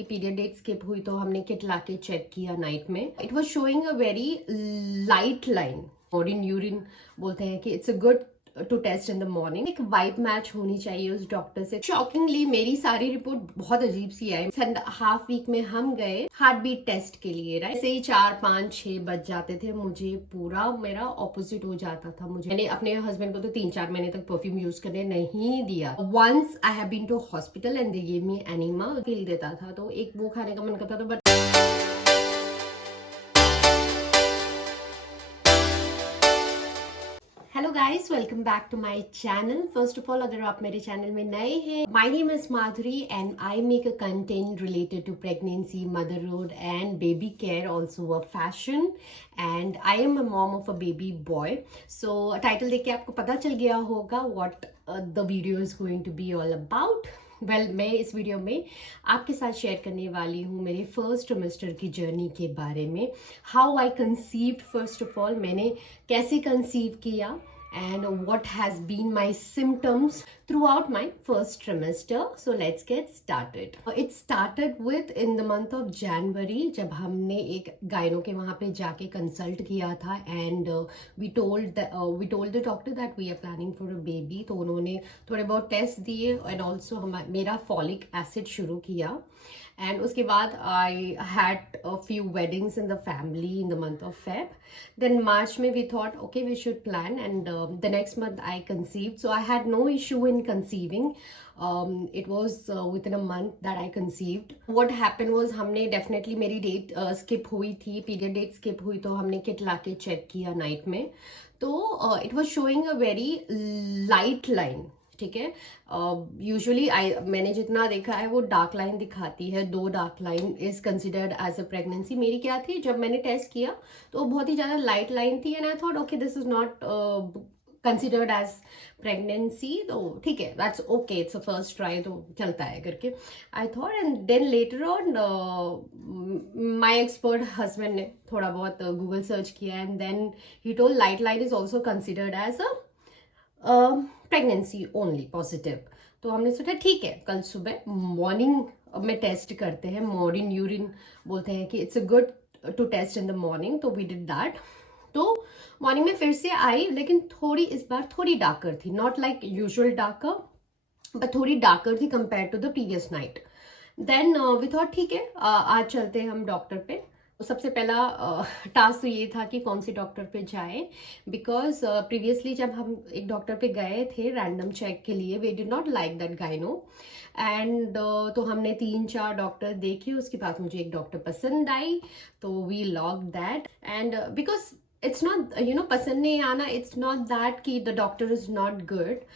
थी, period date skip हुई तो हमने किट लाके चेक किया नाइट में. It was showing a very light line. Urine urine बोलते हैं कि it's a good to test in the morning. एक वाइब मैच होनी चाहिए उस डॉक्टर से. शॉकिंगली मेरी सारी रिपोर्ट बहुत अजीब सी आई. हाफ वीक में हम गए हार्ट बीट टेस्ट के लिए. राइट, ऐसे ही 4-5-6 बज जाते थे. मुझे पूरा मेरा ऑपोजिट हो जाता था. मैंने अपने हस्बैंड को तो 3-4 महीने तक परफ्यूम यूज करने नहीं दिया. Once I have been to hospital and they give me enema. Feel देता था तो एक वो खाने का मन करता था. But hello guys, welcome back to my channel. First of all, अगर आप मेरे चैनल में नए हैं, my name is Madhuri and I make a content related to pregnancy, motherhood and baby care, also a fashion, and I am a mom of a baby boy. So title देख के आपको पता चल गया होगा what the video is going to be all about. मैं इस video में आपके साथ शेयर करने वाली हूँ मेरे फर्स्ट ट्रिमेस्टर की जर्नी के बारे में. How I conceived, first of all मैंने कैसे कंसीव किया, and what has been my symptoms throughout my first trimester. So let's get started. It started with in the month of January, जब हमने एक गायनो के वहाँ पे जाके कंसल्ट किया था. and we told the doctor that we are planning for a baby. तो उन्होंने थोड़े बहुत टेस्ट दिए and also मेरा फॉलिक एसिड शुरू किया. And उसके बाद I had a few weddings in the family in the month of Feb. Then March में we thought okay we should plan, and the next month I conceived. So I had no issue in conceiving. It was within a month that I conceived. What happened was हमने definitely मेरी date skip हुई थी, period date skip हुई तो हमने kit लाके check किया night में. तो it was showing a very light line. ठीक है, यूजुअली मैंने जितना देखा है वो डार्क लाइन दिखाती है. 2 dark line is considered as a pregnancy. मेरी क्या थी, जब मैंने टेस्ट किया तो बहुत ही ज्यादा लाइट लाइन थी. And I thought okay this is not considered as pregnancy. तो ठीक है, that's okay, it's a first try तो चलता है करके I thought. And then later on my expert husband ने थोड़ा बहुत गूगल सर्च किया and then he told light line is also considered as a pregnancy only positive. तो हमने सोचा ठीक है, कल सुबह मॉर्निंग में टेस्ट करते हैं. मॉर्निंग यूरिन बोलते हैं कि it's a good to test in the morning. तो वी डिड दैट. तो मॉर्निंग में फिर से आई, लेकिन थोड़ी इस बार थोड़ी डार्कर थी. Not like usual darker, but थोड़ी डार्कर थी compare to the previous night. Then we thought ठीक है, आज चलते हैं हम डॉक्टर पे. सबसे पहला टास्क तो ये था कि कौन सी डॉक्टर पे जाए, बिकॉज प्रीवियसली जब हम एक डॉक्टर पे गए थे रैंडम चेक के लिए, we did not like that gyno. And तो हमने 3-4 डॉक्टर देखे. उसके बाद मुझे एक डॉक्टर पसंद आई, तो we lock that. And because it's not पसंद नहीं आना, इट्स नॉट दैट कि the doctor is not good.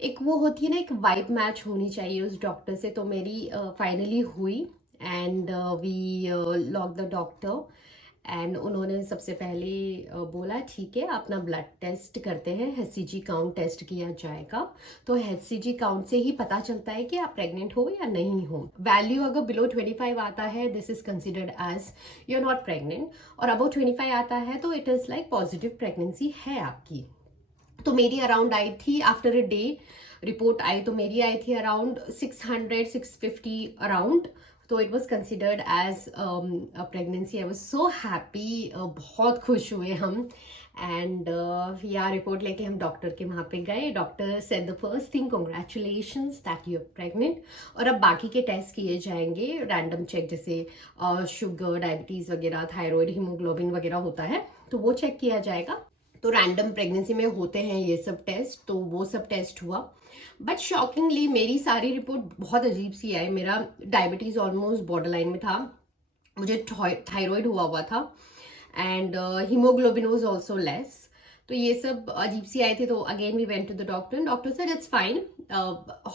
एक वो होती है ना, एक वाइब मैच होनी चाहिए उस डॉक्टर से. तो मेरी फाइनली हुई and we lock the doctor. And उन्होंने सबसे पहले बोला ठीक है, अपना ब्लड टेस्ट करते हैं, HCG काउंट टेस्ट किया जाएगा. तो HCG काउंट से ही पता चलता है कि आप प्रेग्नेंट हो या नहीं हो. वैल्यू अगर बिलो 25 आता है, this is considered as you are not pregnant, और अबव 25 आता है तो it is like positive pregnancy है आपकी. तो मेरी अराउंड आई थी आफ्टर अ डे रिपोर्ट आई, तो मेरी आई थी अराउंड 600-650 अराउंड. तो it was considered as a pregnancy. I was so happy, बहुत खुश हुए हम. एंड या रिपोर्ट लेके हम डॉक्टर के वहाँ पे गए. Doctor said the first thing congratulations that you are pregnant. और अब बाकी के टेस्ट किए जाएंगे, रैंडम चेक, जैसे शुगर, डायबिटीज वगैरह, थायराइड, हीमोग्लोबिन वगैरह होता है, तो वो चेक किया जाएगा. तो रैंडम प्रेगनेंसी में होते हैं ये सब टेस्ट, तो वो सब टेस्ट हुआ. बट शॉकिंगली मेरी सारी रिपोर्ट बहुत अजीब सी आई. मेरा डायबिटीज ऑलमोस्ट बॉर्डर लाइन में था, मुझे थायराइड हुआ हुआ था, and haemoglobin was also less. तो ये सब अजीब सी आई थी. तो again we went to the doctor. Doctor said it's fine,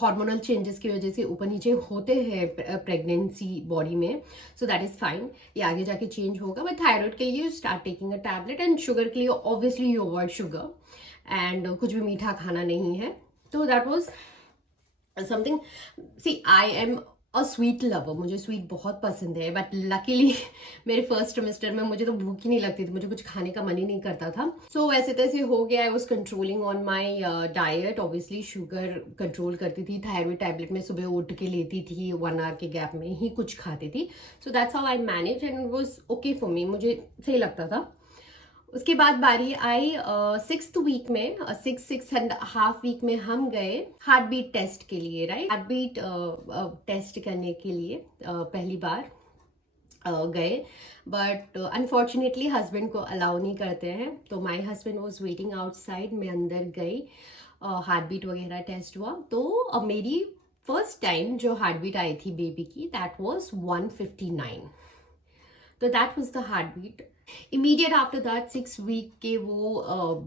hormonal changes की वजह से ऊपर नीचे होते हैं प्रेगनेंसी बॉडी में, सो दैट इज फाइन, ये आगे जाके चेंज होगा. बट थायराइड के लिए you start taking a tablet, and sugar के लिए obviously you avoid sugar, and कुछ भी मीठा खाना नहीं है. तो that was something. See, I am और स्वीट लवर, मुझे स्वीट बहुत पसंद है, बट लकीली मेरे फर्स्ट सेमेस्टर में मुझे तो भूख ही नहीं लगती थी, मुझे कुछ खाने का मन ही नहीं करता था. सो वैसे तैसे हो गया. I was controlling on my diet. Obviously sugar control करती थी. थायराइड टैबलेट में सुबह उठ के लेती थी, 1 आवर के गैप में ही कुछ खाती थी. So that's how I manage and it was okay for me, मुझे सही लगता था. उसके बाद बारी आई 6th वीक में, 6.5 वीक में हम गए हार्ट बीट टेस्ट के लिए, राइट. हार्ट बीट टेस्ट करने के लिए पहली बार गए. बट अनफॉर्चुनेटली हस्बैंड को अलाउ नहीं करते हैं, तो my husband was waiting outside. मैं अंदर गई, हार्ट बीट वगैरह टेस्ट हुआ. तो मेरी फर्स्ट टाइम जो हार्ट बीट आई थी बेबी की, दैट वॉज 159. तो that was the heart beat. Immediate after that 6 week के वो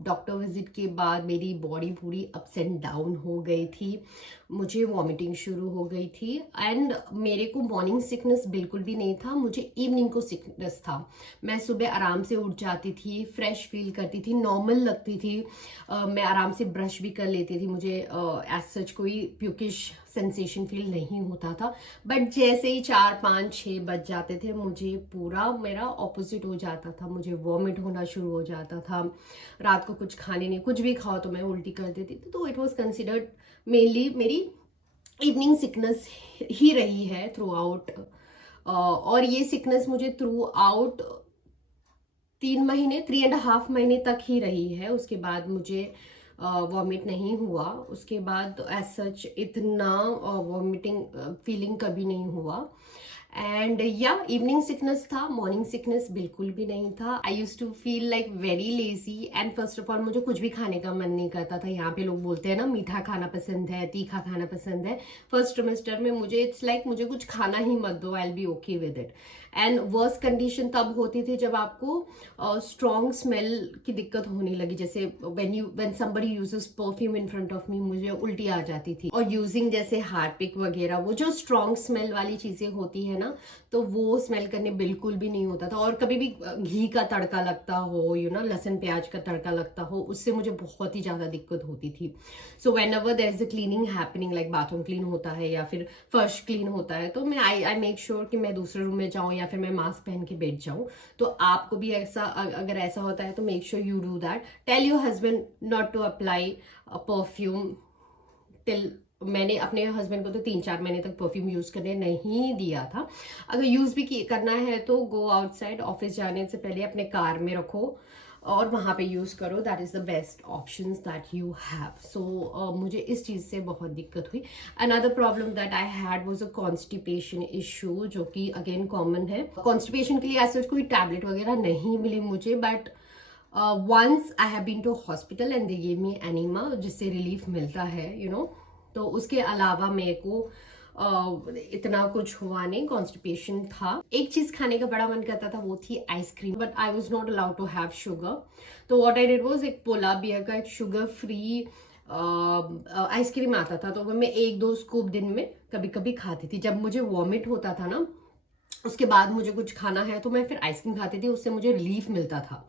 डॉक्टर विजिट के बाद मेरी बॉडी पूरी अप्स एंड डाउन हो गई थी. मुझे वॉमिटिंग शुरू हो गई थी. एंड मेरे को मॉर्निंग सिकनेस बिल्कुल भी नहीं था, मुझे इवनिंग को सिकनेस था. मैं सुबह आराम से उठ जाती थी, फ्रेश फील करती थी, नॉर्मल लगती थी. मैं आराम से ब्रश भी कर लेती थी. मुझे एज सच कोई प्यूकिश सेंसेशन फील नहीं होता था. बट जैसे ही 4, 5, 6 बज जाते थे, मुझे पूरा मेरा ऑपोजिट हो जाता था. मुझे वॉमिट होना शुरू हो जाता था. रात को कुछ खाने नहीं, कुछ भी खाओ तो मैं उल्टी कर देती थी. तो इट वॉज कंसिडर्ड मेनली मेरी इवनिंग सिकनेस ही रही है थ्रू आउट. और ये सिकनेस मुझे थ्रू आउट 3.5 महीने तक ही रही है. उसके बाद मुझे वॉमिट नहीं हुआ. उसके बाद एज सच इतना वॉमिटिंग फीलिंग कभी नहीं हुआ. एंड या इवनिंग सिकनेस था, मॉर्निंग सिकनेस बिल्कुल भी नहीं था. I use to feel like very lazy. And first of all मुझे कुछ भी खाने का मन नहीं करता था. यहाँ पे लोग बोलते हैं ना मीठा खाना पसंद है, तीखा खाना पसंद है. फर्स्ट सेमेस्टर में मुझे इट्स लाइक मुझे कुछ खाना ही मत दो, I will be okay with it. And worse condition तब होती थी जब आपको स्ट्रॉन्ग स्मेल की दिक्कत होने लगी. जैसे when somebody uses perfume in front of me, मुझे उल्टी आ जाती थी. और यूजिंग जैसे हार्पिक वगैरह, वो जो स्ट्रॉन्ग स्मेल वाली चीजें होती है ना, तो वो स्मेल करने बिल्कुल भी नहीं होता था. और कभी भी घी का तड़का लगता हो, लहसुन प्याज का तड़का लगता हो, उससे मुझे बहुत ही ज्यादा दिक्कत होती थी. So whenever there is a cleaning happening, like bathroom clean होता है या फिर फर्श क्लीन होता है, तो मैं आई मेक श्योर कि मैं दूसरे रूम में जाऊं या फिर मैं मास्क पहन के बैठ जाऊं. तो आपको भी ऐसा, अगर ऐसा होता है तो make sure you do that. Tell your husband not to apply perfume till. मैंने अपने हस्बैंड को तो 3-4 महीने तक परफ्यूम यूज करने नहीं दिया था. अगर यूज भी करना है तो गो आउटसाइड, ऑफिस जाने से पहले अपने कार में रखो और वहां पे यूज करो. That is the best options that you have. So मुझे इस चीज से बहुत दिक्कत हुई. Another problem that I had was a constipation issue, जो कि अगेन कॉमन है. कॉन्स्टिपेशन के लिए ऐसा कोई टैबलेट वगैरह नहीं मिली मुझे. But once I have been to hospital and they give me enema, जिससे रिलीफ मिलता है. तो उसके अलावा मेरे को इतना कुछ हुआ नहीं. कॉन्स्टिपेशन था. एक चीज खाने का बड़ा मन करता था, वो थी ice cream. But I was not allowed to have sugar. तो व्हाट आई डिड वाज, एक पोला बियर का एक शुगर फ्री आइसक्रीम आता था, तो वो मैं 1-2 स्कूप दिन में कभी कभी खाती थी. जब मुझे वॉमिट होता था ना, उसके बाद मुझे कुछ खाना है तो मैं फिर आइसक्रीम खाती थी, उससे मुझे रिलीफ मिलता था.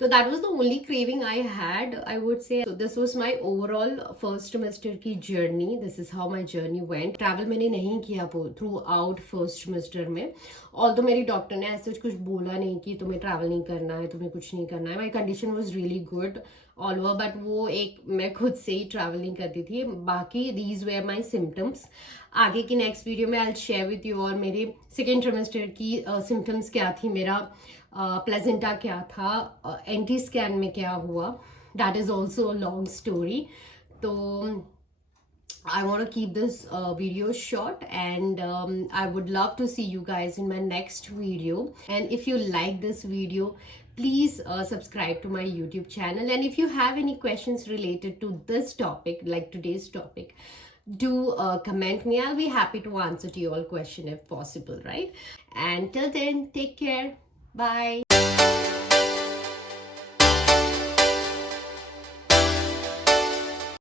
So that was the only craving I had, I would say. So this was my overall first semester की journey. This is how my journey went. Travel मैंने नहीं किया throughout first semester में. Although मेरी doctor ने ऐसे कुछ बोला नहीं कि तुम्हें ट्रैवल नहीं करना है, तुम्हें कुछ नहीं करना है. My condition was really good all over, but वो एक मैं खुद से ही ट्रैवल नहीं करती थी. बाकी these were my symptoms. आगे की नेक्स्ट वीडियो में I'll share with you और मेरे सेकेंड ट्रिमेस्टर की सिम्टम्स क्या थी, मेरा प्लेजेंटा क्या था, एंटी स्कैन में क्या हुआ. That is also a long story. तो I want to keep this video short, and I would love to see you guys in my next video. And if you like this video, please subscribe to my YouTube channel. And if you have any questions related to this topic, like today's topic, do comment me. I'll be happy to answer to your question if possible, right? And till then, take care. Bye.